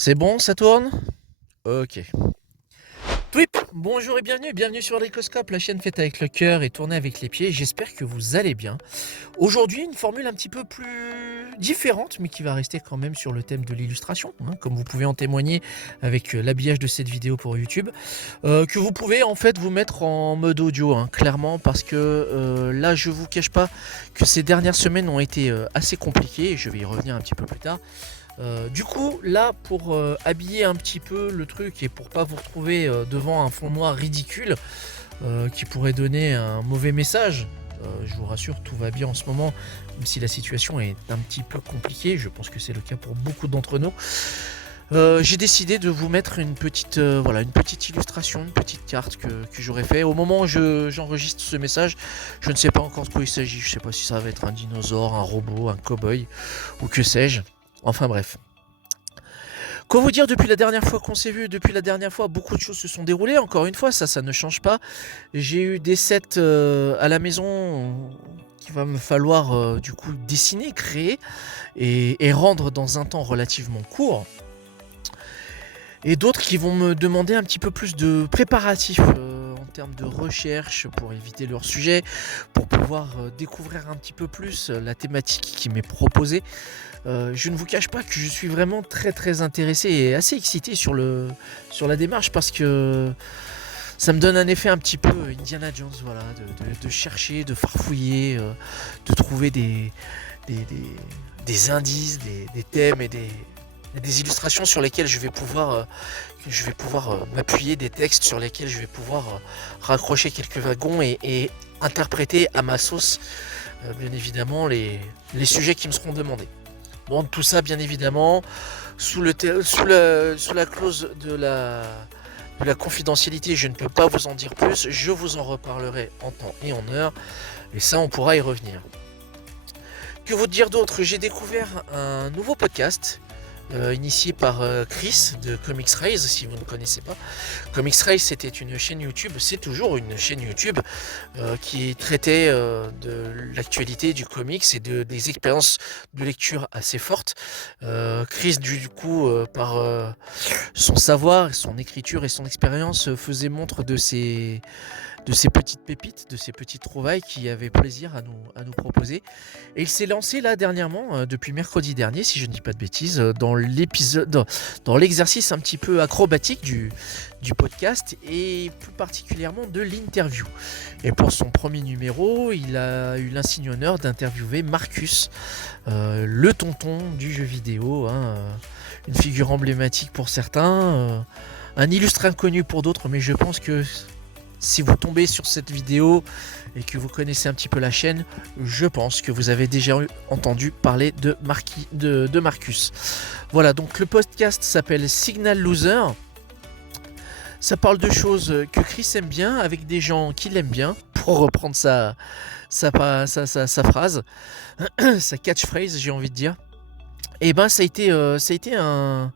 C'est bon, ça tourne? Ok. Twip, bonjour et bienvenue sur l'Écoscope, la chaîne faite avec le cœur et tournée avec les pieds. J'espère que vous allez bien. Aujourd'hui, une formule un petit peu plus différente, mais qui va rester quand même sur le thème de l'illustration, hein, comme vous pouvez en témoigner avec l'habillage de cette vidéo pour YouTube, que vous pouvez en fait vous mettre en mode audio, hein, clairement, parce que là, je vous cache pas que ces dernières semaines ont été assez compliquées, et je vais y revenir un petit peu plus tard. Du coup, là, pour habiller un petit peu le truc et pour pas vous retrouver devant un fond noir ridicule qui pourrait donner un mauvais message, je vous rassure, tout va bien en ce moment, même si la situation est un petit peu compliquée. Je pense que c'est le cas pour beaucoup d'entre nous. J'ai décidé de vous mettre une petite, voilà, une petite illustration, une petite carte que j'aurais fait. Au moment où j'enregistre ce message, je ne sais pas encore de quoi il s'agit. Je ne sais pas si ça va être un dinosaure, un robot, un cow-boy ou que sais-je. Enfin bref. Quoi vous dire depuis la dernière fois qu'on s'est vu? Depuis la dernière fois, beaucoup de choses se sont déroulées. Encore une fois, ça ne change pas. J'ai eu des sets à la maison qu'il va me falloir du coup dessiner, créer et rendre dans un temps relativement court. Et d'autres qui vont me demander un petit peu plus de préparatifs en termes de recherche pour éviter leur sujet, pour pouvoir découvrir un petit peu plus la thématique qui m'est proposée. Je ne vous cache pas que je suis vraiment très intéressé et assez excité sur la démarche, parce que ça me donne un effet un petit peu Indiana Jones, voilà, de chercher, de farfouiller, de trouver des indices, des thèmes et des illustrations sur lesquelles je vais pouvoir m'appuyer, des textes sur lesquels je vais pouvoir raccrocher quelques wagons et interpréter à ma sauce, bien évidemment, les sujets qui me seront demandés. Bon, tout ça, bien évidemment, sous la clause de la confidentialité, je ne peux pas vous en dire plus. Je vous en reparlerai en temps et en heure, et ça, on pourra y revenir. Que vous dire d'autre? J'ai découvert un nouveau podcast initié par Chris de Comics Race, si vous ne connaissez pas. Comics Race, c'était une chaîne YouTube, c'est toujours une chaîne YouTube qui traitait de l'actualité du comics et des expériences de lecture assez fortes. Chris, du coup, par son savoir, son écriture et son expérience, faisait montre de ces petites pépites, de ces petites trouvailles qui avaient plaisir à nous proposer. Et il s'est lancé là dernièrement, depuis mercredi dernier, si je ne dis pas de bêtises, dans l'exercice un petit peu acrobatique du podcast, et plus particulièrement de l'interview. Et pour son premier numéro, il a eu l'insigne honneur d'interviewer Marcus, le tonton du jeu vidéo, hein, une figure emblématique pour certains, un illustre inconnu pour d'autres, mais je pense que si vous tombez sur cette vidéo et que vous connaissez un petit peu la chaîne, je pense que vous avez déjà entendu parler de Marcus. Voilà, donc le podcast s'appelle Signal Loser. Ça parle de choses que Chris aime bien, avec des gens qui l'aiment bien, pour reprendre sa phrase, sa catchphrase, j'ai envie de dire. Et ben ça a été une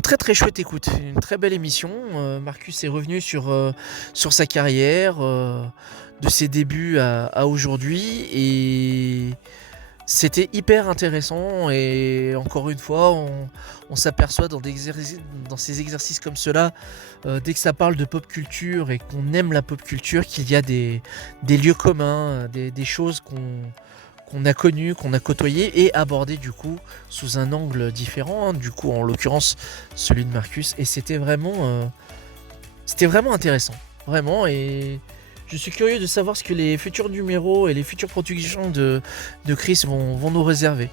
très chouette écoute, une très belle émission. Marcus est revenu sur sa carrière, de ses débuts à aujourd'hui, et c'était hyper intéressant. Et encore une fois, on s'aperçoit dans ces exercices comme cela, dès que ça parle de pop culture et qu'on aime la pop culture, qu'il y a des lieux communs, des choses qu'on a connu, qu'on a côtoyé et abordé du coup sous un angle différent, hein, du coup en l'occurrence celui de Marcus, et c'était vraiment intéressant, vraiment. Et je suis curieux de savoir ce que les futurs numéros et les futures productions de Chris vont nous réserver.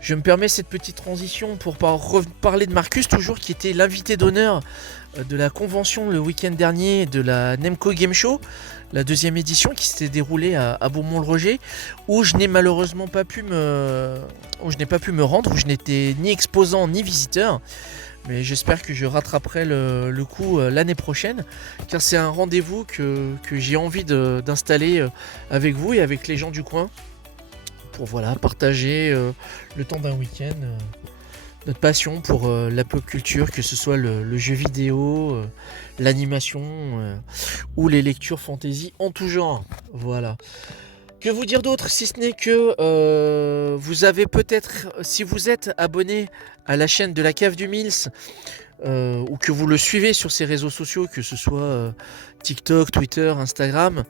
Je me permets cette petite transition pour parler de Marcus, toujours, qui était l'invité d'honneur de la convention le week-end dernier de la Nemco Game Show, la deuxième édition qui s'était déroulée à Beaumont-le-Roger, où je n'ai malheureusement pas pu me rendre, où je n'étais ni exposant ni visiteur. Mais j'espère que je rattraperai le coup l'année prochaine, car c'est un rendez-vous que j'ai envie d'installer avec vous et avec les gens du coin, pour partager le temps d'un week-end notre passion pour la pop culture, que ce soit le jeu vidéo, l'animation ou les lectures fantasy en tout genre. Voilà. Que vous dire d'autre si ce n'est que vous avez peut-être, si vous êtes abonné à la chaîne de la Cave du Mills, ou que vous le suivez sur ses réseaux sociaux, que ce soit TikTok, Twitter, Instagram.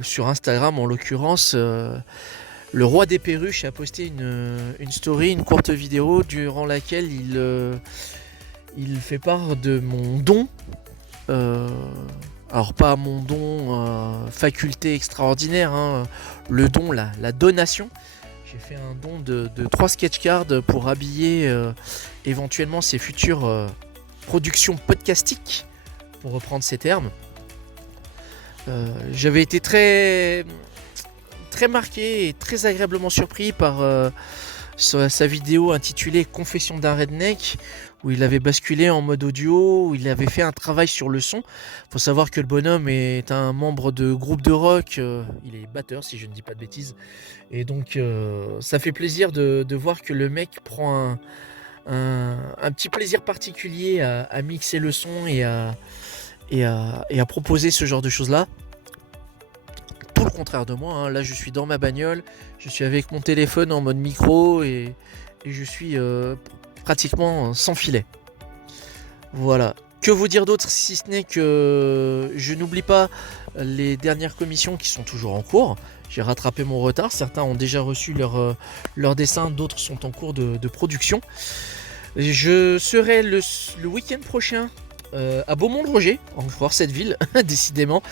Sur Instagram en l'occurrence, le roi des perruches a posté une story, une courte vidéo durant laquelle il fait part de mon don. Alors pas mon don faculté extraordinaire, hein, le don, la donation. J'ai fait un don de 3 sketch cards pour habiller éventuellement ses futures productions podcastiques, pour reprendre ces termes. J'avais été très marqué et très agréablement surpris par sa vidéo intitulée Confession d'un redneck, où il avait basculé en mode audio, où il avait fait un travail sur le son. Faut savoir que le bonhomme est un membre de groupe de rock, il est batteur si je ne dis pas de bêtises, et donc ça fait plaisir de voir que le mec prend un petit plaisir particulier à mixer le son et à proposer ce genre de choses là. Tout le contraire de moi, hein. Là je suis dans ma bagnole, je suis avec mon téléphone en mode micro et je suis pratiquement sans filet. Voilà. Que vous dire d'autre si ce n'est que je n'oublie pas les dernières commissions qui sont toujours en cours. J'ai rattrapé mon retard, certains ont déjà reçu leur dessin, d'autres sont en cours de production. Je serai le week-end prochain à Beaumont-le-Roger, encore cette ville, décidément,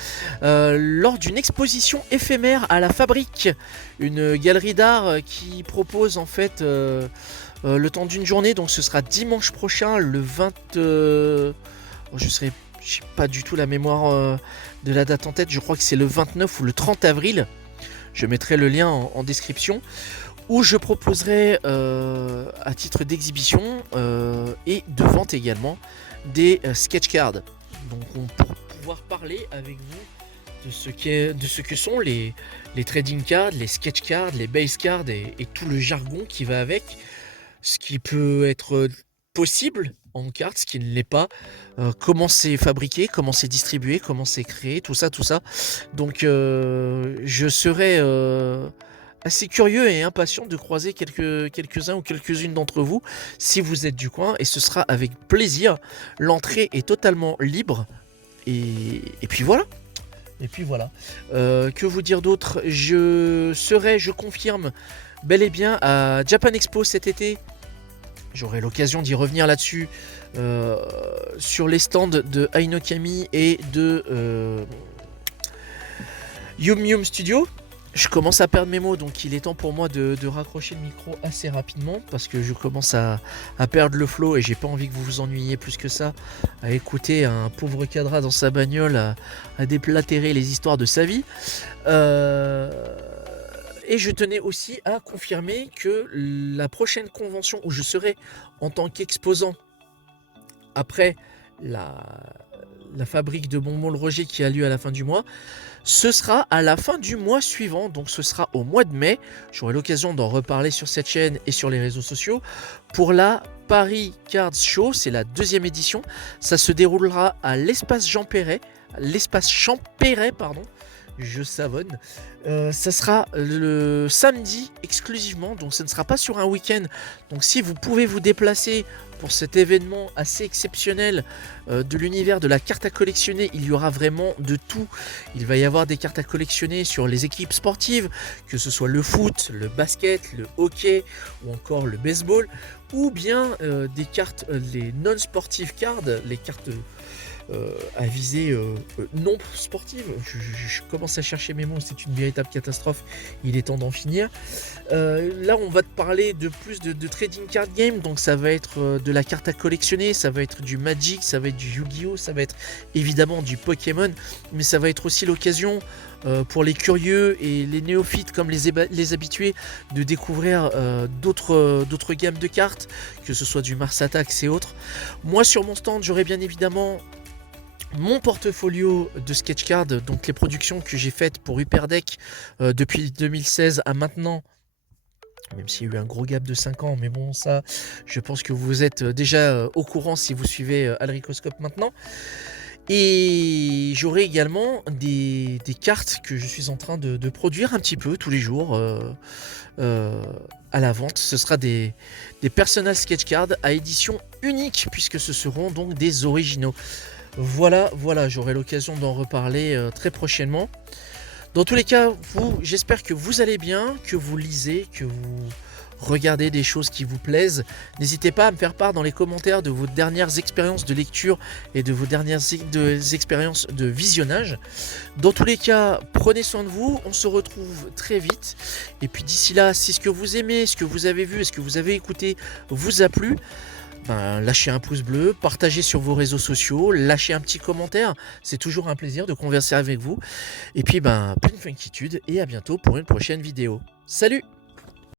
lors d'une exposition éphémère à la Fabrique, une galerie d'art qui propose en fait le temps d'une journée. Donc ce sera dimanche prochain, le 20... j'ai pas du tout la mémoire de la date en tête, je crois que c'est le 29 ou le 30 avril. Je mettrai le lien en description, où je proposerai à titre d'exhibition et de vente également des sketch cards. Donc pour pouvoir parler avec vous de ce que sont les trading cards, les sketch cards, les base cards et tout le jargon qui va avec, ce qui peut être possible en cartes, ce qui ne l'est pas, comment c'est fabriqué, comment c'est distribué, comment c'est créé, tout ça. Donc je serai assez curieux et impatient de croiser quelques-uns ou quelques-unes d'entre vous si vous êtes du coin, et ce sera avec plaisir. L'entrée est totalement libre et puis voilà. Que vous dire d'autre? Je confirme bel et bien à Japan Expo cet été. J'aurai l'occasion d'y revenir là-dessus sur les stands de Ainokami et de Yum Yum Studio. Je commence à perdre mes mots, donc il est temps pour moi de raccrocher le micro assez rapidement, parce que je commence à perdre le flow et j'ai pas envie que vous vous ennuyiez plus que ça à écouter un pauvre cadra dans sa bagnole à déplatérer les histoires de sa vie. Et je tenais aussi à confirmer que la prochaine convention où je serai en tant qu'exposant après la fabrique de Beaumont-le-Roger qui a lieu à la fin du mois, ce sera à la fin du mois suivant, donc ce sera au mois de mai. J'aurai l'occasion d'en reparler sur cette chaîne et sur les réseaux sociaux pour la Paris Cards Show. C'est la 2e édition. Ça se déroulera à l'espace Champéret, pardon. Je savonne. Ça sera le samedi exclusivement, donc ce ne sera pas sur un week-end. Donc si vous pouvez vous déplacer pour cet événement assez exceptionnel de l'univers de la carte à collectionner, il y aura vraiment de tout. Il va y avoir des cartes à collectionner sur les équipes sportives, que ce soit le foot, le basket, le hockey ou encore le baseball, ou bien des cartes, les non-sportive cards, les cartes à visée non sportive. Je commence à chercher mes mots, c'est une véritable catastrophe, il est temps d'en finir. Là on va te parler de plus de trading card game, donc ça va être de la carte à collectionner, ça va être du Magic, ça va être du Yu-Gi-Oh, ça va être évidemment du Pokémon, mais ça va être aussi l'occasion pour les curieux et les néophytes comme les habitués de découvrir d'autres gammes de cartes, que ce soit du Mars Attacks et autres. Moi sur mon stand j'aurai bien évidemment mon portfolio de sketch cards, donc les productions que j'ai faites pour Hyperdeck depuis 2016 à maintenant, même s'il y a eu un gros gap de 5 ans, mais bon, ça, je pense que vous êtes déjà au courant si vous suivez Alricoscope maintenant. Et j'aurai également des cartes que je suis en train de produire un petit peu tous les jours euh, à la vente. Ce sera des personal sketch cards à édition unique puisque ce seront donc des originaux. Voilà, voilà, j'aurai l'occasion d'en reparler très prochainement. Dans tous les cas, j'espère que vous allez bien, que vous lisez, que vous regardez des choses qui vous plaisent. N'hésitez pas à me faire part dans les commentaires de vos dernières expériences de lecture et de vos dernières expériences de visionnage. Dans tous les cas, prenez soin de vous, on se retrouve très vite. Et puis d'ici là, si ce que vous aimez, ce que vous avez vu et ce que vous avez écouté vous a plu, lâchez un pouce bleu, partagez sur vos réseaux sociaux, lâchez un petit commentaire, c'est toujours un plaisir de converser avec vous. Et puis plein de funkytude et à bientôt pour une prochaine vidéo. Salut!